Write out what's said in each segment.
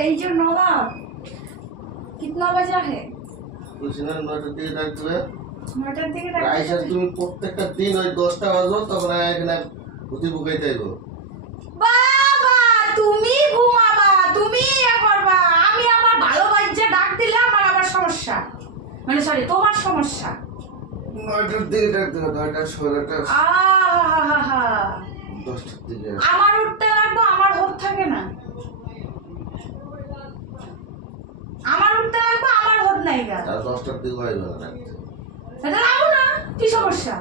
এই जो नवाब कितना बजा है? कुछ ना 9টার দিকে ডাক দিবে। 9টার দিকে ডাক আইসা তুমি প্রত্যেকটা দিন ওই 10টা বাজো তখন এখানে ভূতি বুকাইতে আইবো। বাবা তুমি ঘুমাবা, তুমি ইয়া করবা, আমি আমার ভালো বাচ্চা ডাক দিলে আমার আবার সমস্যা, মানে সরি তোমার সমস্যা। 9টার দিকে ডাক দিবে, 9টা 16টা আহা 10টার দিকে। আমার উঠতে লাগবে, আমার হোক থাকে না, আমার উঠতে লাগবে, আমার হোক নাই গা। আর 10টার দিকে আইবো না রাখতে। এটা লাগো না, কি সমস্যা?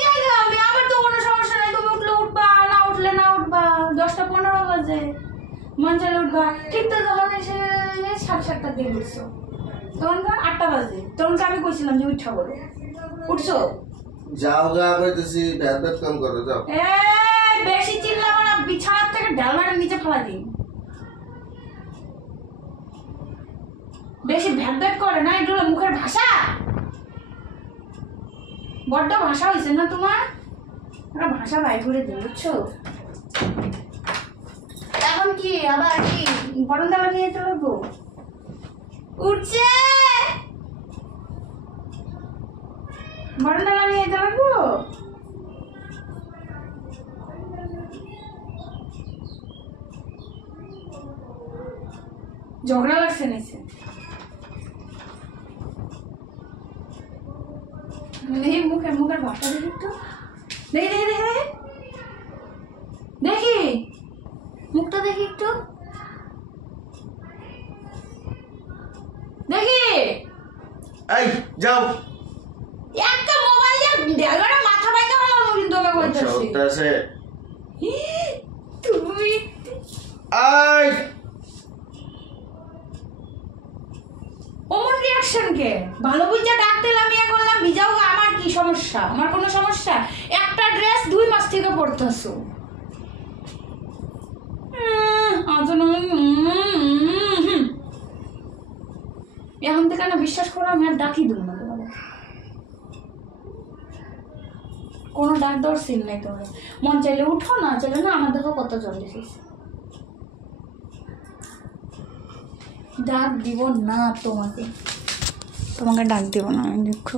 যাই গো, আমি আমার তো কোনো সমস্যা নাই, তুমি উঠলে উঠবা, না উঠলে না উঠবা। 10টা 15 বাজে মন চাইলে উঠবা, ঠিক তো যখন এসে 7টার দিকে উঠছো, তখন 8টা বাজে, তখন আমি কইছিলাম যে উঠা বলো, উঠছো? যাও গা কইতেছি, ব্যাদ ব্যাদ কাম করো যাও। এই বেশি চিল্লাবো না, বিছানার থেকে ডালনাটা নিচে ফেলা দিন। বেশি ভ্যাট ভ্যাট করে না, এগুলো মুখের ভাষা, বড্ড ভাষা হয়েছে না তোমার, একটা ভাষা বাই করে দিন, বুঝছো? এখন কি আবার কি বরণদালা নিয়ে যেতে লাগবো? উঠছে, বরণদালা নিয়ে যেতে লাগবো। ঝগড়া লাগছে নিচে, দেখি মুখের মুখের ভাষা দেখি একটু, দেখি দেখি দেখি দেখি দেখি মুখটা দেখি একটু, দেখি। এই যাও, একটা মোবাইলে ডেলারে মাথা বাইকা হলো কিন্তু আমি বলতেছি ওটাছে তুমি আই ওমন রিঅ্যাকশন কে? ভালো বুঝা ডাক দিলাম, ইয়া করলাম, ভিজাও, আমার কি সমস্যা? আমার কোনো সমস্যা? একটা ড্রেস 2 মাস থেকে পরতেছো, এখন থেকে না বিশ্বাস করো আমি আর ডাকি দেবো না তোমাদের, কোনো ডাক দেওয়ার সিন নেই। তোমার মন চাইলে উঠো, না চাইলে না, আমার দেখো কত চল্লিশ ডাক দিব না, তোমাকে ডাক দিব না, দেখো।